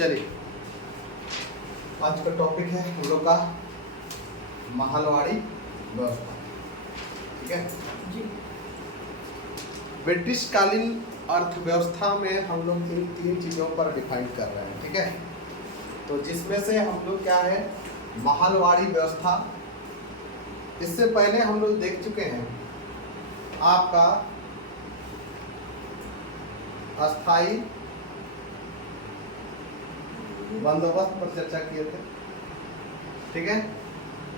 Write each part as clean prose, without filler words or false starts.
चलिए, आज का टॉपिक है हम लोग का महलवाड़ी व्यवस्था। ठीक है जी। ब्रिटिश कालीन अर्थव्यवस्था में हम लोग इन तीन चीज़ों पर डिफाइन कर रहे हैं। ठीक है, तो जिसमें से हम लोग क्या है, महलवाड़ी व्यवस्था। इससे पहले हम लोग देख चुके हैं आपका अस्थाई बंदोबस्त पर चर्चा किए थे। ठीक है,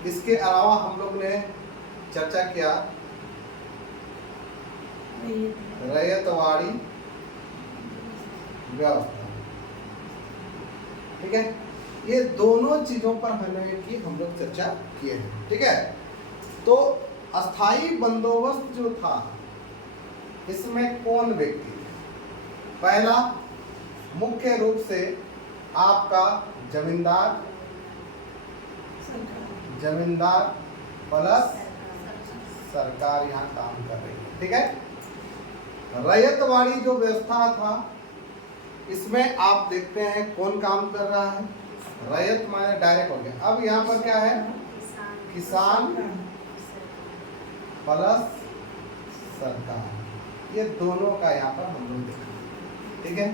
इसके अलावा हम लोग ने चर्चा किया रैयतवाड़ी व्यवस्था। ठीक है, ये दोनों चीजों पर हम लोग चर्चा किए हैं। ठीक है, तो अस्थाई बंदोबस्त जो था, इसमें कौन व्यक्ति थे? पहला मुख्य रूप से आपका जमींदार प्लस सरकार यहाँ काम कर रही है। ठीक है, रैयतवाड़ी जो व्यवस्था था, इसमें आप देखते हैं कौन काम कर रहा है, रैयत माने डायरेक्ट हो गया। अब यहाँ पर क्या है, किसान प्लस सरकार, ये दोनों का यहाँ पर हम लोग देखा। ठीक है,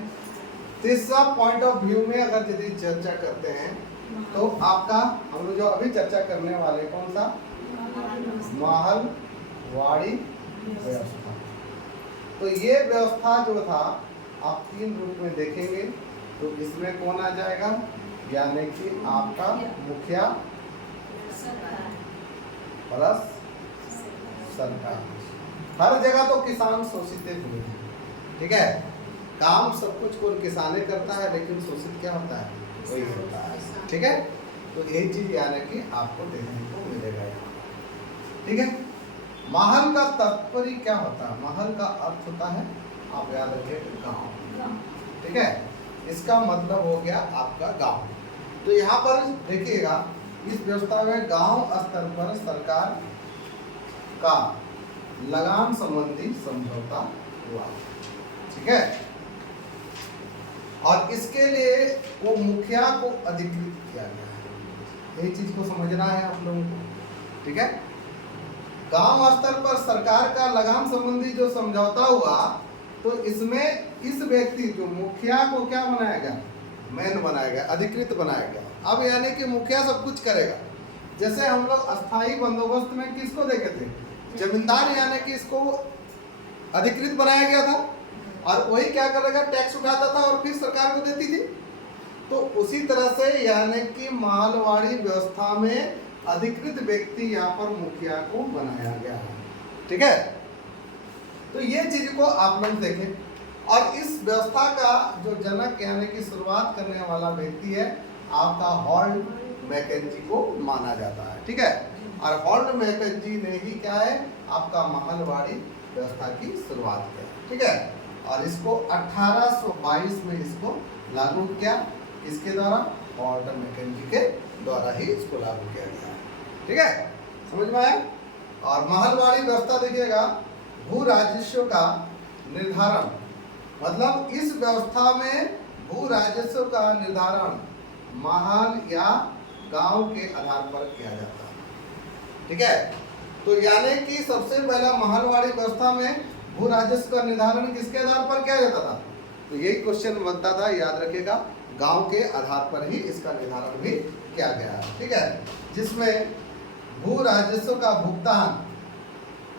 तीसरा पॉइंट ऑफ व्यू में अगर यदि चर्चा करते हैं तो आपका हम लोग जो अभी चर्चा करने वाले कौन सा, महलवाड़ी व्यवस्था। तो ये व्यवस्था जो था आप तीन रूप में देखेंगे। तो इसमें कौन आ जाएगा, यानी कि आपका मुखिया प्लस सरकार। हर जगह तो किसान शोषित हुए हैं। ठीक है, काम सब कुछ कौन किसाने करता है, लेकिन शोषित क्या होता है, वही होता है। ठीक है, तो यही चीज यानी कि आपको देखने को मिलेगा यहाँ। ठीक है, महल का तात्पर्य क्या होता है, महल का अर्थ होता है, आप याद रखिए, गांव। ठीक है, इसका मतलब हो गया आपका गांव। तो यहाँ पर देखिएगा, इस व्यवस्था में गांव स्तर पर सरकार का लगान संबंधी समझौता हुआ। ठीक है, और इसके लिए वो मुखिया को अधिकृत किया गया है। यही चीज को समझना है आप लोगों को। ठीक है, गांव स्तर पर सरकार का लगान संबंधी जो समझौता हुआ, तो इसमें इस व्यक्ति जो मुखिया को क्या बनाया गया, मैन बनाया गया, अधिकृत बनाया गया। अब यानी कि मुखिया सब कुछ करेगा। जैसे हम लोग अस्थाई बंदोबस्त में किसको देखे थे, जमींदार, यानी कि इसको अधिकृत बनाया गया था, और वही क्या करेगा, टैक्स उठाता था और फिर सरकार को देती थी। तो उसी तरह से यानी कि महलवाड़ी व्यवस्था में अधिकृत व्यक्ति यहाँ पर मुखिया को बनाया गया है। ठीक है, तो ये चीज को आप लोग देखें। और इस व्यवस्था का जो जनक यानी कि शुरुआत करने वाला व्यक्ति है, आपका हॉल्ट मैकेंजी को माना जाता है। ठीक है, और हॉल्ट मैकेंजी ने ही क्या है, आपका महलवाड़ी व्यवस्था की शुरुआत की। ठीक है, और इसको 1822 में इसको लागू किया, किसके द्वारा, हॉल्ट मैकेंजी के द्वारा ही इसको लागू किया गया है। ठीक है, समझ में आया। और महलवाड़ी व्यवस्था देखिएगा, भू राजस्व का निर्धारण, मतलब इस व्यवस्था में भू राजस्व का निर्धारण महल या गांव के आधार पर किया जाता है। ठीक है, तो यानी कि सबसे पहला महलवाड़ी व्यवस्था में भू राजस्व का निर्धारण किसके आधार पर किया जाता था, तो यही क्वेश्चन बनता था, याद रखिएगा, गांव के आधार पर ही इसका निर्धारण भी किया गया है। ठीक है, जिसमें भू राजस्व का भुगतान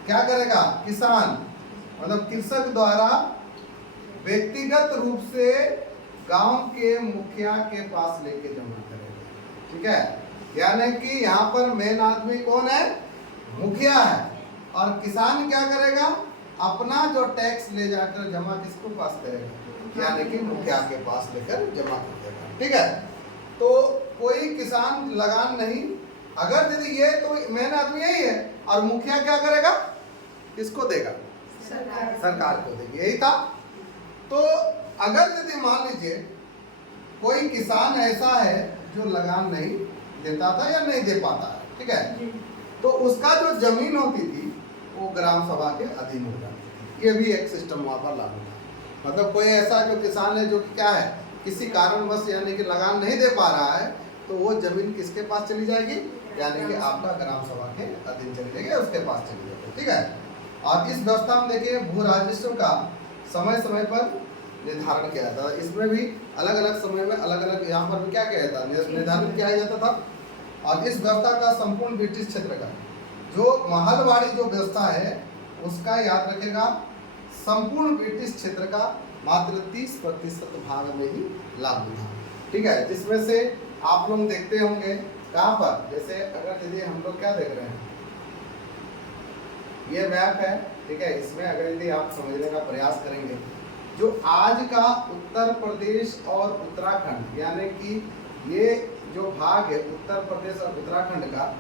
क्या करेगा, किसान, मतलब कृषक द्वारा व्यक्तिगत रूप से गांव के मुखिया के पास लेके जमा करेगा। ठीक है, यानी कि यहाँ पर मेन आदमी कौन है, मुखिया है, और किसान क्या करेगा, अपना जो टैक्स ले जाकर जमा किसको पास करेगा, यानी कि मुखिया के पास लेकर जमा कर देगा। ठीक है, तो कोई किसान लगान नहीं, अगर यदि ये तो मेन आदमी यही है, और मुखिया क्या करेगा, किसको देगा, सरकार को देगी। यही था। तो अगर यदि मान लीजिए कोई किसान ऐसा है जो लगान नहीं देता था या नहीं दे पाता है, ठीक है, तो उसका जो जमीन होती थी वो ग्राम सभा के अधीन हो जाती थी। ये भी एक सिस्टम वहाँ पर लागू था। मतलब कोई ऐसा जो किसान है जो क्या है, किसी कारणवश यानी कि लगान नहीं दे पा रहा है, तो वो जमीन किसके पास चली जाएगी, यानी कि आपका ग्राम सभा के अधीन चली जाएगी, उसके पास चली जाएगी। ठीक है। और इस व्यवस्था में देखिए भू राजस्व का समय समय पर निर्धारण किया जाता था। इसमें भी अलग अलग समय में अलग अलग यहाँ पर भी क्या किया जाता था, निर्धारित किया जाता था। और इस व्यवस्था का संपूर्ण ब्रिटिश क्षेत्र का जो महलवाड़ी जो व्यवस्था है उसका याद रखेगा, संपूर्ण ब्रिटिश क्षेत्र का मात्र 30% भाग में ही लागू था। ठीक है। जिसमें से आप लोग देखते होंगे कहाँ पर, जैसे अगर यदि हम लोग क्या देख रहे हैं, ये मैप है। ठीक है। इसमें अगर यदि आप समझने का प्रयास करेंगे, जो आज का उत्तर प्रदेश और उत्तराखंड, यानी कि ये जो भाग है उत्तर प्रदेश और उत्तराखंड का,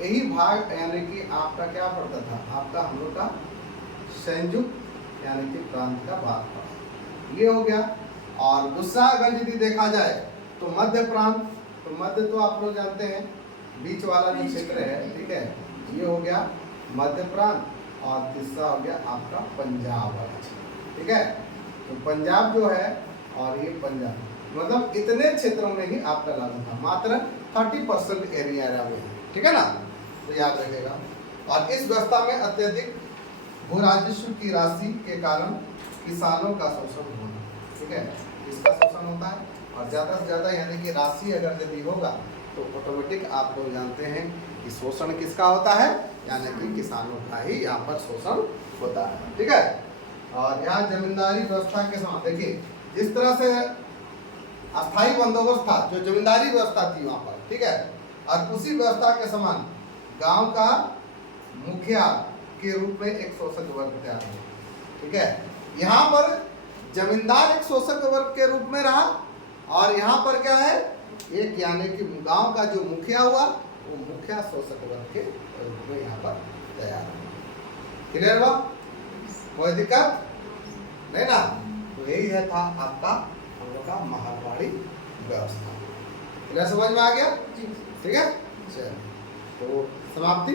यही भाग यानी कि आपका क्या पड़ता था, आपका हम लोग का संयुक्त यानी कि प्रांत का भाग पड़ा, ये हो गया। और दूसरा अगर यदि देखा जाए तो मध्य प्रांत, तो मध्य तो आप लोग जानते हैं बीच वाला जो क्षेत्र है। ठीक है। ये हो गया मध्य प्रांत। और तीसरा हो गया आपका पंजाब वाला क्षेत्र। ठीक है। तो पंजाब जो है और ये पंजाब, मतलब इतने क्षेत्रों में ही आपका लागू था, मात्र 30% एरिया में। ठीक है ना, तो याद रखेगा। और इस व्यवस्था में अत्यधिक भू राजस्व की राशि के कारण किसानों का शोषण होना। ठीक है। इसका शोषण होता है और ज़्यादा से ज़्यादा यानी कि राशि अगर यदि होगा तो ऑटोमेटिक आप लोग जानते हैं कि शोषण किसका होता है, यानी कि किसानों का ही यहाँ पर शोषण होता है। ठीक है। और यहाँ जमींदारी व्यवस्था के साथ देखिए जिस तरह से अस्थायी बंदोबस्त था, जो जमींदारी व्यवस्था थी वहाँ पर। ठीक है। और उसी व्यवस्था के समान गांव का मुखिया के रूप में एक शोषक वर्ग तैयार हुआ। ठीक है। यहाँ पर जमींदार एक शोषक वर्ग के रूप में रहा और यहाँ पर क्या है, एक यानी कि गांव का जो मुखिया हुआ वो मुखिया शोषक वर्ग के रूप में यहाँ पर तैयार हुआ। क्लियर हुआ, कोई दिक्कत नहीं ना। तो यही है था आपका हम लोग का महलवाड़ी व्यवस्था। समझ में आ गया? ठीक है। चलिए तो समाप्ति।